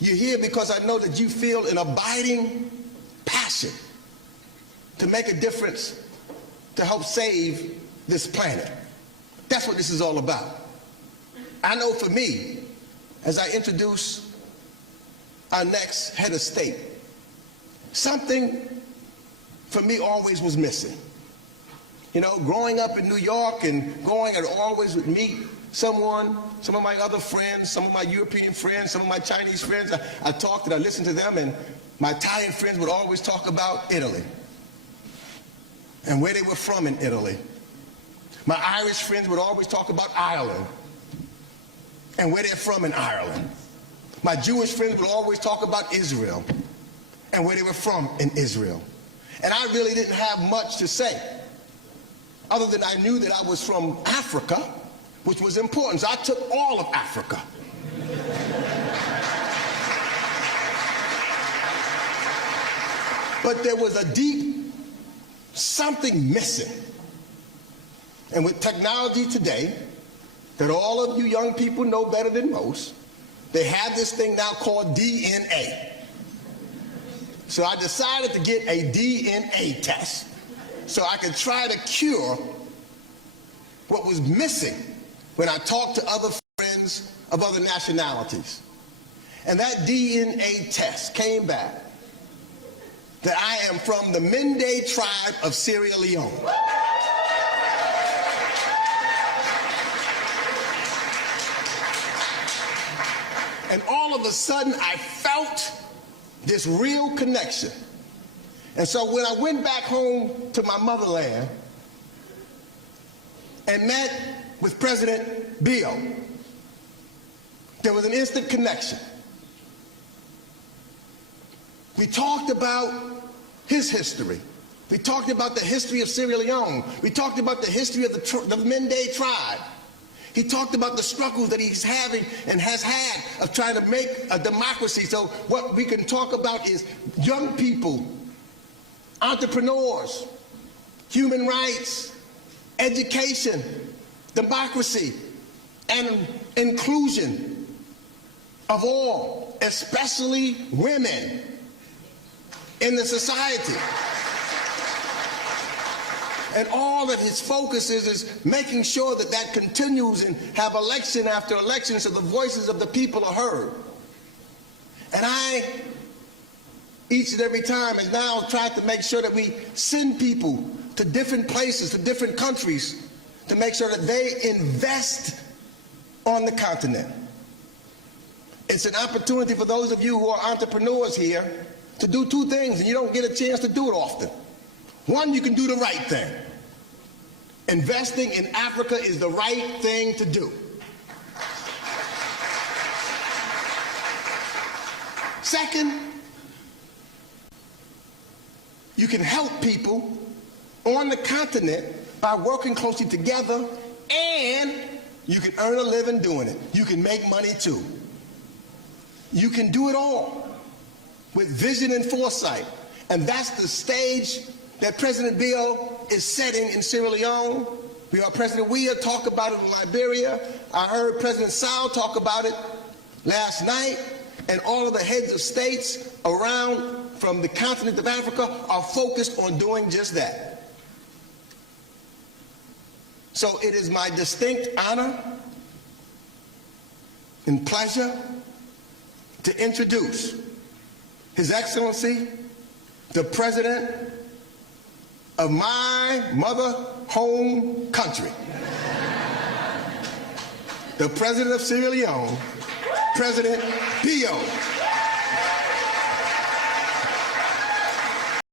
You're here because I know that you feel an abiding passion to make a difference, to help save this planet. That's what this is all about. I know for me, as I introduce our next head of state, something for me always was missing. You know, growing up in New York and going, I'd always would meet someone, some of my other friends, some of my European friends, some of my Chinese friends. I talked and I listened to them, and my Italian friends would always talk about Italy and where they were from in Italy. My Irish friends would always talk about Ireland and where they're from in Ireland. My Jewish friends would always talk about Israel and where they were from in Israel. And I really didn't have much to say, other than I knew that I was from Africa, which was important. So I took all of Africa. But there was a deep something missing. And with technology today, that all of you young people know better than most, they have this thing now called DNA. So I decided to get a DNA test so I could try to cure what was missing when I talked to other friends of other nationalities. And that DNA test came back that I am from the Mende tribe of Sierra Leone. And all of a sudden, I felt this real connection. And so when I went back home to my motherland and met with President Bill, there was an instant connection. We talked about his history. We talked about the history of Sierra Leone. We talked about the history of the Mende tribe. He talked about the struggles that he's having and has had of trying to make a democracy. So what we can talk about is young people, entrepreneurs, human rights, education, democracy, and inclusion of all, especially women in the society. And all that his focus is making sure that that continues and have election after election so the voices of the people are heard. And I, each and every time, has now tried to make sure that we send people to different places, to different countries, to make sure that they invest on the continent. It's an opportunity for those of you who are entrepreneurs here to do two things, and you don't get a chance to do it often. One, you can do the right thing. Investing in Africa is the right thing to do. Second, you can help people on the continent by working closely together, and you can earn a living doing it. You can make money too. You can do it all with vision and foresight. And that's the stage that President Bill is setting in Sierra Leone. We heard President Weah talk about it in Liberia. I heard President Sall talk about it last night. And all of the heads of states around from the continent of Africa are focused on doing just that. So it is my distinct honor and pleasure to introduce His Excellency, the President of my mother home country, the President of Sierra Leone, President Bio.